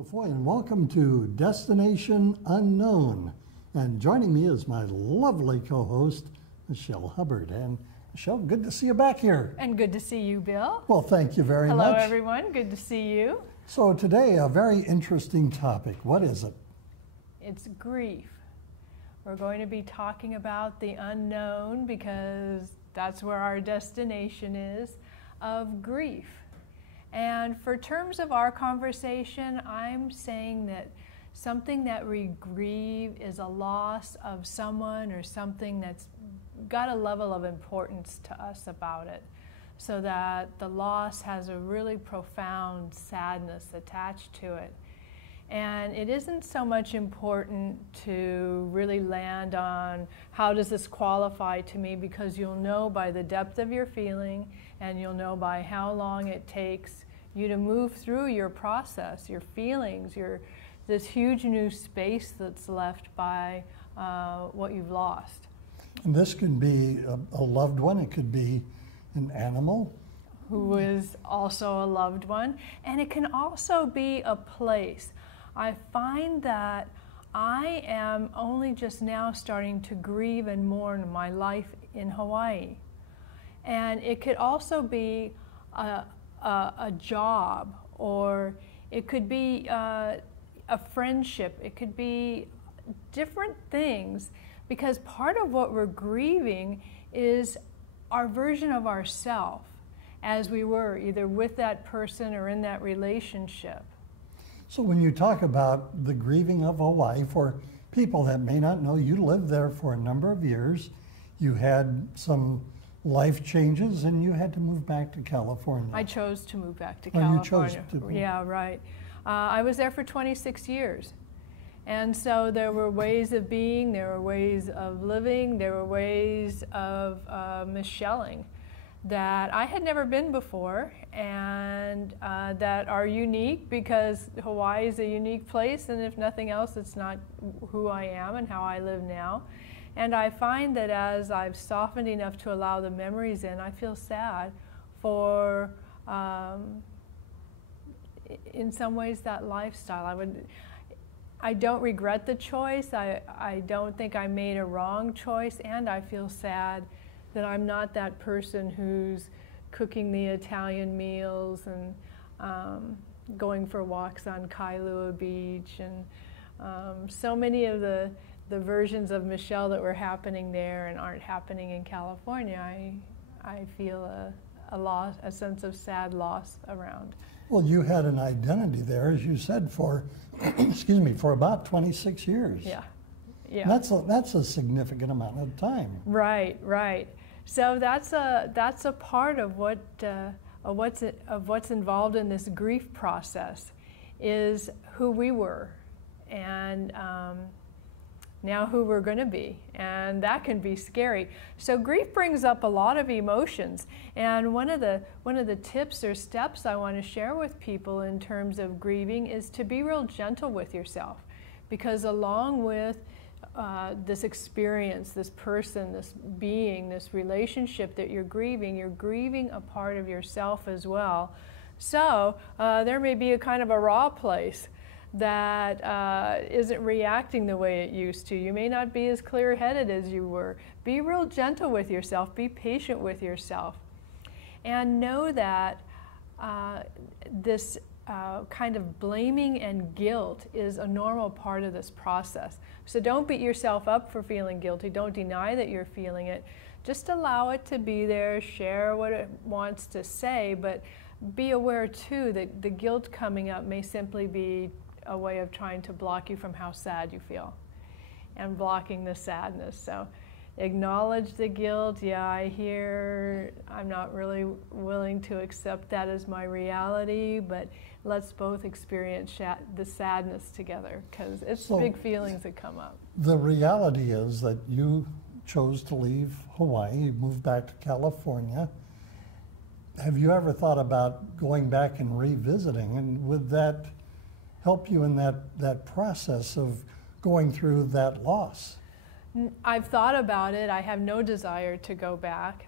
DeFoi, and welcome to Destination Unknown. And joining me is my lovely co-host, Michelle Hubbard. And Michelle, good to see you back here. And good to see you, Bill. Well, thank you very much. Hello, everyone. Good to see you. So today, a very interesting topic. What is it? It's grief. We're going to be talking about the unknown because that's where our destination is, of grief. And for terms of our conversation, I'm saying that something that we grieve is a loss of someone or something that's got a level of importance to us about it, so that the loss has a really profound sadness attached to it. And it isn't so much important to really land on how does this qualify to me, because you'll know by the depth of your feeling, and you'll know by how long it takes you to move through your process, your feelings, this huge new space that's left by what you've lost. And this can be a loved one. It could be an animal who is also a loved one. And it can also be a place. I find that I am only just now starting to grieve and mourn my life in Hawaii. And it could also be a job, or it could be a friendship. It could be different things, because part of what we're grieving is our version of ourself as we were, either with that person or in that relationship. So when you talk about the grieving of Hawaii, for people that may not know, you lived there for a number of years. You had some life changes, and you had to move back to California. I chose to move back to California. You chose to. Yeah, right. I was there for 26 years. And so there were ways of being, there were ways of living, there were ways of Michelling that I had never been before, and that are unique, because Hawaii is a unique place, and if nothing else, it's not who I am and how I live now. And I find that as I've softened enough to allow the memories in, I feel sad for, in some ways, that lifestyle. I don't regret the choice. I don't think I made a wrong choice, and I feel sad that I'm not that person who's cooking the Italian meals and going for walks on Kailua Beach, and so many of the versions of Michelle that were happening there and aren't happening in California. I feel a loss, a sense of sad loss around. Well, you had an identity there, as you said, for excuse me, for about 26 years. Yeah, yeah. That's a significant amount of time. Right, right. So that's a part of what's involved in this grief process, is who we were, and now who we're going to be, and that can be scary. So grief brings up a lot of emotions, and one of the tips or steps I want to share with people in terms of grieving is to be real gentle with yourself, because along with this experience, this person, this being, this relationship that you're grieving a part of yourself as well. So there may be a kind of a raw place that isn't reacting the way it used to. You may not be as clear-headed as you were. Be real gentle with yourself. Be patient with yourself. And know that this kind of blaming and guilt is a normal part of this process. So don't beat yourself up for feeling guilty. Don't deny that you're feeling it. Just allow it to be there. Share what it wants to say, but be aware too that the guilt coming up may simply be a way of trying to block you from how sad you feel and blocking the sadness. So acknowledge the guilt. Yeah, I'm not really willing to accept that as my reality, but let's both experience the sadness together, because it's big feelings that come up. The reality is that you chose to leave Hawaii, you moved back to California. Have you ever thought about going back and revisiting, and would that help you in that process of going through that loss? I've thought about it. I have no desire to go back,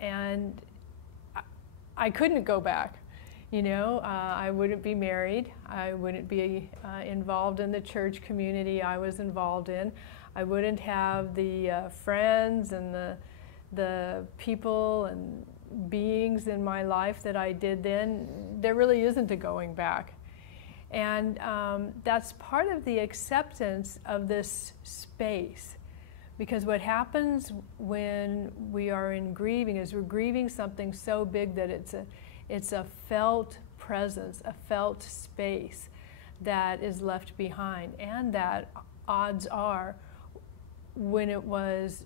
and I couldn't go back. You know, I wouldn't be married. I wouldn't be involved in the church community I was involved in. I wouldn't have the friends and the people and beings in my life that I did then. There really isn't a going back. And that's part of the acceptance of this space. Because what happens when we are in grieving is we're grieving something so big that it's a felt presence, a felt space that is left behind. And that, odds are, when it was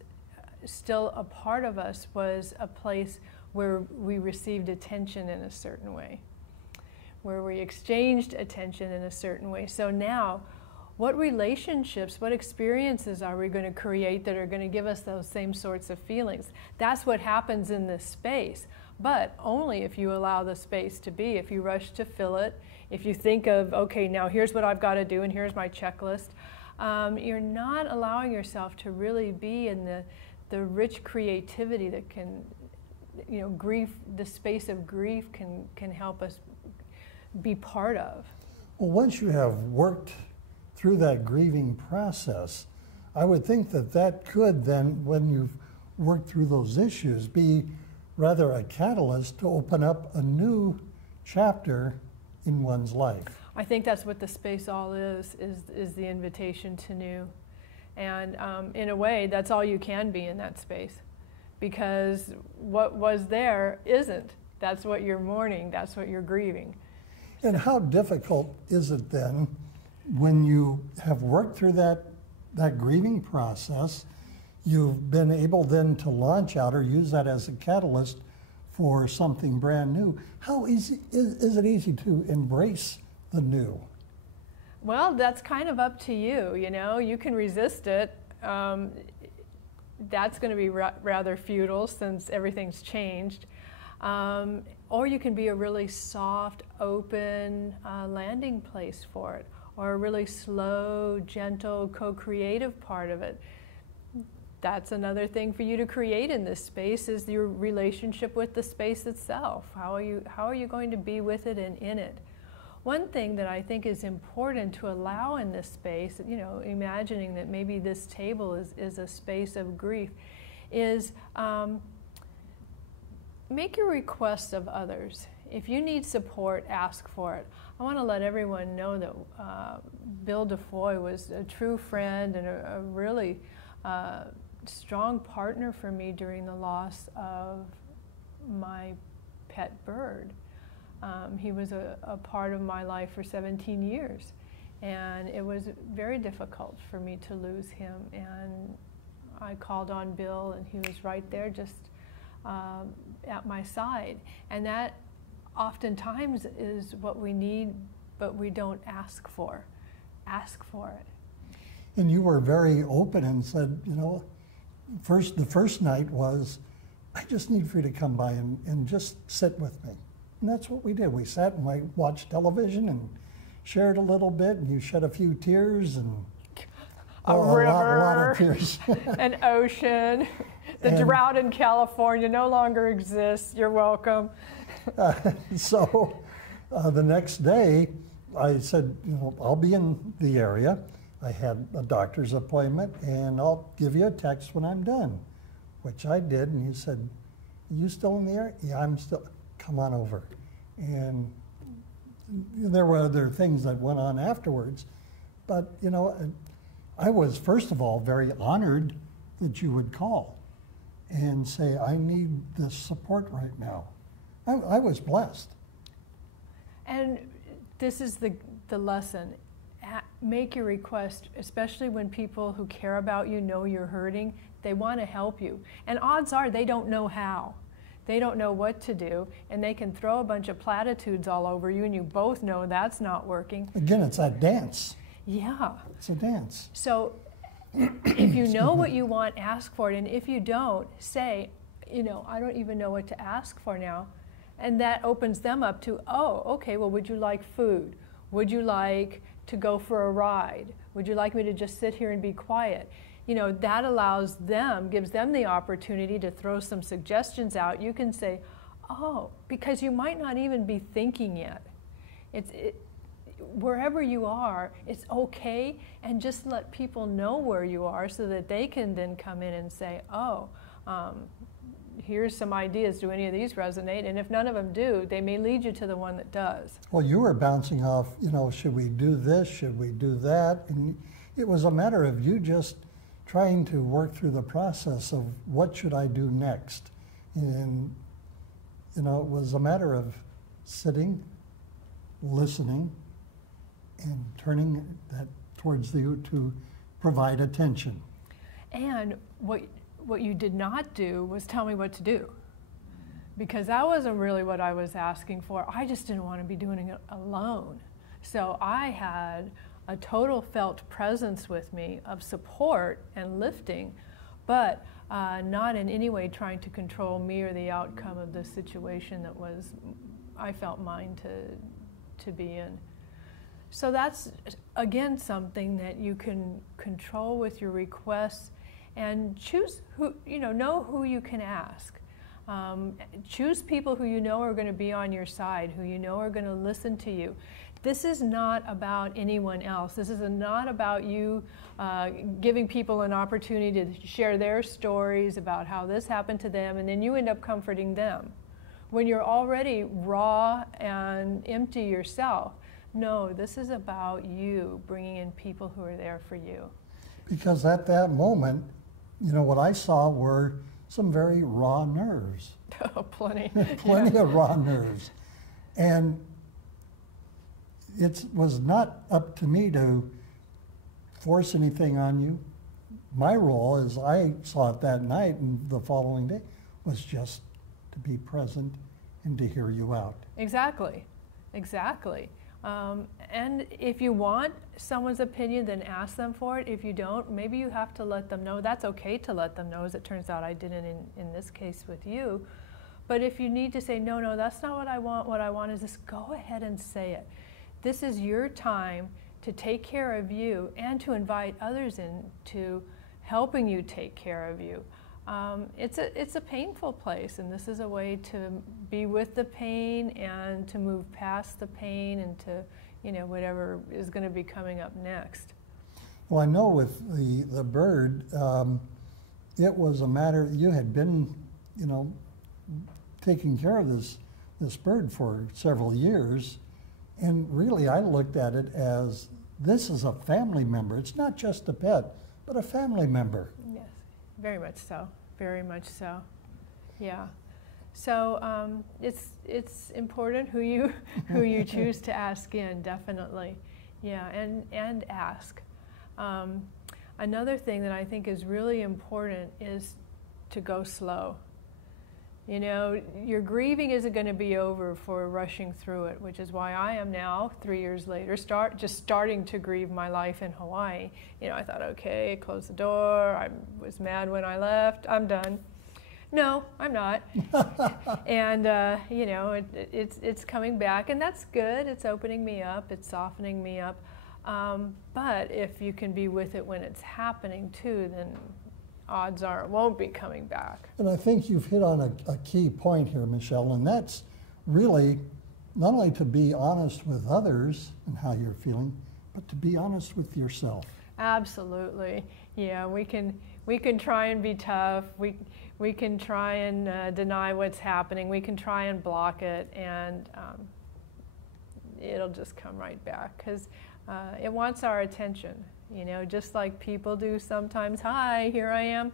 still a part of us, was a place where we received attention in a certain way, where we exchanged attention in a certain way. So now, what relationships, what experiences are we going to create that are going to give us those same sorts of feelings? That's what happens in this space, but only if you allow the space to be. If you rush to fill it, if you think of, okay, now here's what I've got to do and here's my checklist, you're not allowing yourself to really be in the rich creativity that can, you know, grief, the space of grief can help us be part of. Well, once you have worked through that grieving process, I would think that that could then, when you've worked through those issues, be rather a catalyst to open up a new chapter in one's life. I think that's what the space all is the invitation to new. And in a way, that's all you can be in that space. Because what was there isn't. That's what you're mourning, that's what you're grieving. And how difficult is it then, when you have worked through that grieving process, you've been able then to launch out or use that as a catalyst for something brand new? How easy is it easy to embrace the new? Well, that's kind of up to you, you know. You can resist it. That's going to be rather futile since everything's changed. Or you can be a really soft, open landing place for it, or a really slow, gentle, co-creative part of it. That's another thing for you to create in this space, is your relationship with the space itself. How are you going to be with it and in it? One thing that I think is important to allow in this space, you know, imagining that maybe this table is a space of grief, is make your requests of others. If you need support, ask for it. I want to let everyone know that Bill DeFoi was a true friend and a really strong partner for me during the loss of my pet bird. He was a part of my life for 17 years, and it was very difficult for me to lose him. And I called on Bill, and he was right there, just at my side. And that oftentimes is what we need, but we don't ask for. Ask for it. And you were very open and said, you know, the first night was, I just need for you to come by and just sit with me. And that's what we did. We sat and we watched television and shared a little bit, and you shed a few tears and a river, a lot of tears. An ocean. The drought in California no longer exists. You're welcome. So the next day, I said, you know, I'll be in the area. I had a doctor's appointment, and I'll give you a text when I'm done, which I did. And you said, are you still in the area? Yeah, I'm still. Come on over. And there were other things that went on afterwards. But, you know, I was, first of all, very honored that you would call and say, I need this support right now. I was blessed. And this is the lesson. Make your request, especially when people who care about you know you're hurting. They want to help you. And odds are they don't know how. They don't know what to do, and they can throw a bunch of platitudes all over you, and you both know that's not working. Again, it's that dance. Yeah. It's a dance. So if you know what you want, ask for it. And if you don't, say, you know, I don't even know what to ask for now. And that opens them up to, oh, okay, well, would you like food? Would you like to go for a ride? Would you like me to just sit here and be quiet? You know, that allows them, gives them the opportunity to throw some suggestions out. You can say, oh, because you might not even be thinking yet. Wherever you are, it's okay, and just let people know where you are so that they can then come in and say, oh, here's some ideas. Do any of these resonate? And if none of them do, they may lead you to the one that does. Well, you were bouncing off, you know, should we do this? Should we do that? And it was a matter of you just trying to work through the process of what should I do next. And, you know, it was a matter of sitting, listening, and turning that towards you to provide attention. And what you did not do was tell me what to do, because that wasn't really what I was asking for. I just didn't want to be doing it alone. So I had a total felt presence with me of support and lifting, but not in any way trying to control me or the outcome of the situation that was, I felt, mine to be in. So that's, again, something that you can control with your requests, and choose who, you know who you can ask. Choose people who you know are going to be on your side, who you know are going to listen to you. This is not about anyone else. This is not about you giving people an opportunity to share their stories about how this happened to them, and then you end up comforting them when you're already raw and empty yourself. No, this is about you bringing in people who are there for you. Because at that moment, you know, what I saw were some very raw nerves. Oh, plenty. Plenty of raw nerves. And it was not up to me to force anything on you. My role, as I saw it that night and the following day, was just to be present and to hear you out. Exactly, exactly. And if you want someone's opinion, then ask them for it. If you don't, maybe you have to let them know. That's okay to let them know. As it turns out, I didn't in this case with you. But if you need to say, no, that's not what I want is this, go ahead and say it. This is your time to take care of you and to invite others into helping you take care of you. It's a painful place, and this is a way to be with the pain and to move past the pain and to, you know, whatever is going to be coming up next. Well, I know with the bird, it was a matter, you had been, you know, taking care of this bird for several years, and really I looked at it as this is a family member. It's not just a pet, but a family member. Yes, very much so. Very much so. Yeah. So it's important who you choose to ask in, definitely. Yeah, and ask. Another thing that I think is really important is to go slow. You know, your grieving isn't going to be over for rushing through it, which is why I am now, 3 years later, just starting to grieve my life in Hawaii. You know, I thought, okay, close the door. I was mad when I left. I'm done. No, I'm not. And, you know, it's coming back, and that's good. It's opening me up. It's softening me up. But if you can be with it when it's happening, too, then odds are it won't be coming back. And I think you've hit on a key point here, Michelle, and that's really not only to be honest with others and how you're feeling, but to be honest with yourself. Absolutely. Yeah, we can try and be tough. We can try and deny what's happening. We can try and block it, and it'll just come right back because it wants our attention. You know, just like people do sometimes, hi, here I am.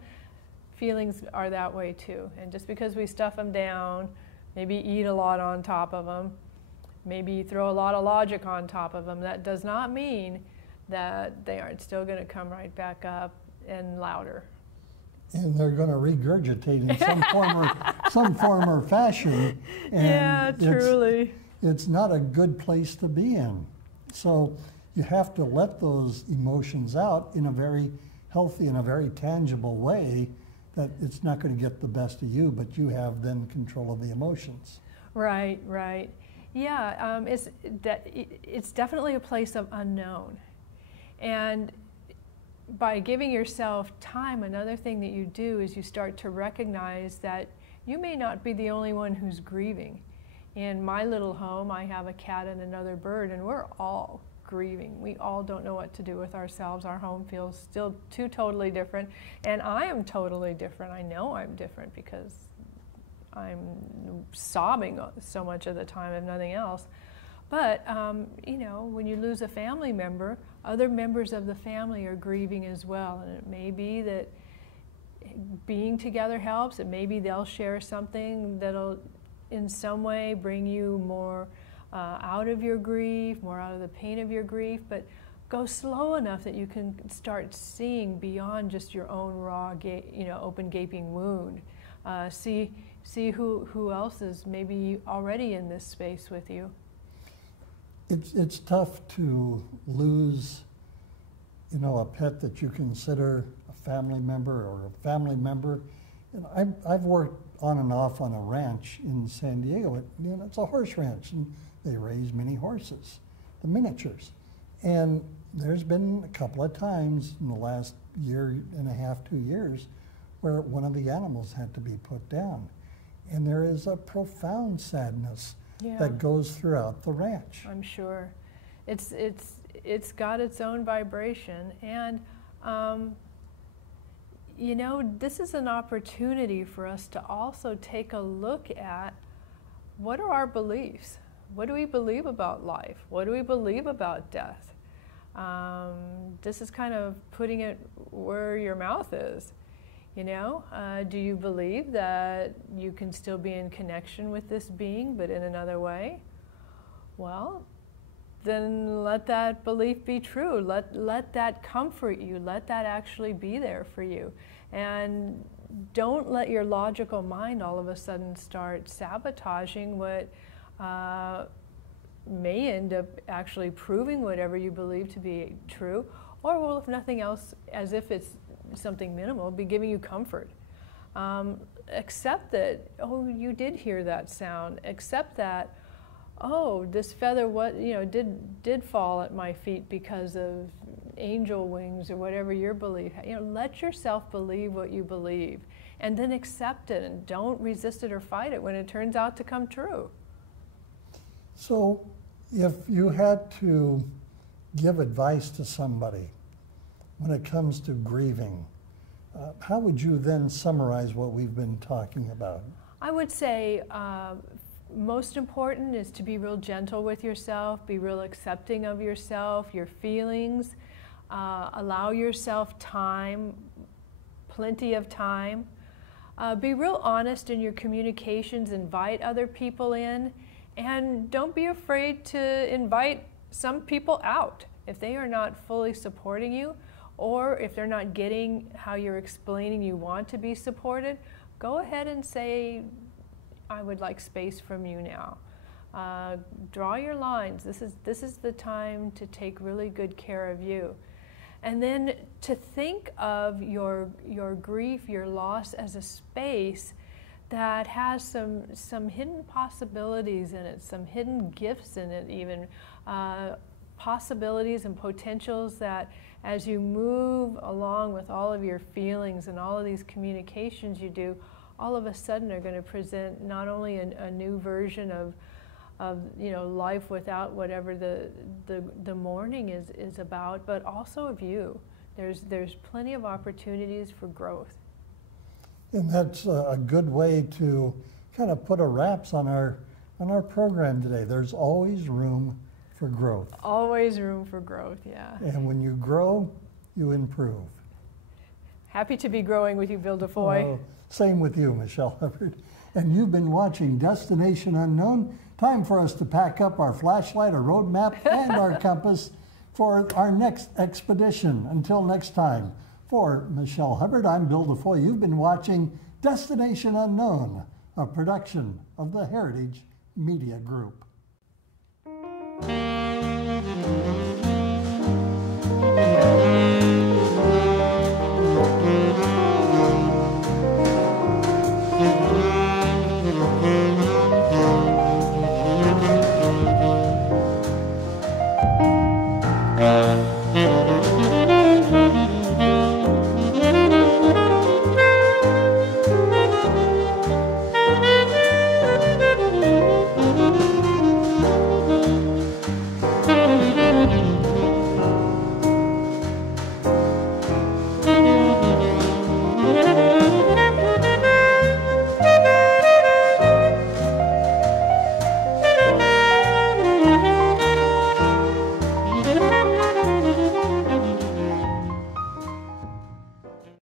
Feelings are that way too. And just because we stuff them down, maybe eat a lot on top of them, maybe throw a lot of logic on top of them, that does not mean that they aren't still going to come right back up and louder. And they're going to regurgitate in some form or fashion. And yeah, truly. It's not a good place to be in. So you have to let those emotions out in a very healthy and a very tangible way that it's not going to get the best of you, but you have then control of the emotions. Right, right. Yeah, it's definitely a place of unknown. And by giving yourself time, another thing that you do is you start to recognize that you may not be the only one who's grieving. In my little home, I have a cat and another bird, and we're all grieving. We all don't know what to do with ourselves. Our home feels still totally different, and I am totally different. I know I'm different because I'm sobbing so much of the time, if nothing else. But, you know, when you lose a family member, other members of the family are grieving as well, and it may be that being together helps. It may be they'll share something that'll in some way bring you more out of your grief, more out of the pain of your grief, but go slow enough that you can start seeing beyond just your own raw, you know, open gaping wound. See who else is maybe already in this space with you. It's tough to lose, you know, a pet that you consider a family member or a family member. And I've worked on and off on a ranch in San Diego. You know, it's a horse ranch, and they raise many horses, the miniatures. And there's been a couple of times in the last year and a half, 2 years, where one of the animals had to be put down. And there is a profound sadness that goes throughout the ranch. I'm sure. It's got its own vibration. And you know, this is an opportunity for us to also take a look at what are our beliefs? What do we believe about life? What do we believe about death? This is kind of putting it where your mouth is. You know, do you believe that you can still be in connection with this being, but in another way? Well, then let that belief be true. Let that comfort you. Let that actually be there for you. And don't let your logical mind all of a sudden start sabotaging what may end up actually proving whatever you believe to be true, or, well, if nothing else, as if it's something minimal, be giving you comfort. Accept that, oh, you did hear that sound. Accept that, oh, this feather, did fall at my feet because of angel wings or whatever your belief. You know, let yourself believe what you believe, and then accept it, and don't resist it or fight it when it turns out to come true. So, if you had to give advice to somebody when it comes to grieving, how would you then summarize what we've been talking about? I would say most important is to be real gentle with yourself, be real accepting of yourself, your feelings, allow yourself time, plenty of time. Be real honest in your communications, invite other people in, and don't be afraid to invite some people out if they are not fully supporting you, or if they're not getting how you're explaining you want to be supported. Go ahead and say, I would like space from you now. Draw your lines. This is the time to take really good care of you. And then to think of your grief, your loss as a space that has some hidden possibilities in it, some hidden gifts in it even, possibilities and potentials that as you move along with all of your feelings and all of these communications you do, all of a sudden are going to present not only a new version of life without whatever the mourning is about, but also of you. There's plenty of opportunities for growth. And that's a good way to kind of put a wraps on our program today. There's always room for growth. Always room for growth, yeah. And when you grow, you improve. Happy to be growing with you, Bill DeFoi. Same with you, Michelle Hubbard. And you've been watching Destination Unknown. Time for us to pack up our flashlight, our road map, and our compass for our next expedition. Until next time, for Michelle Hubbard, I'm Bill DeFoi. You've been watching Destination Unknown, a production of the Heritage Media Group.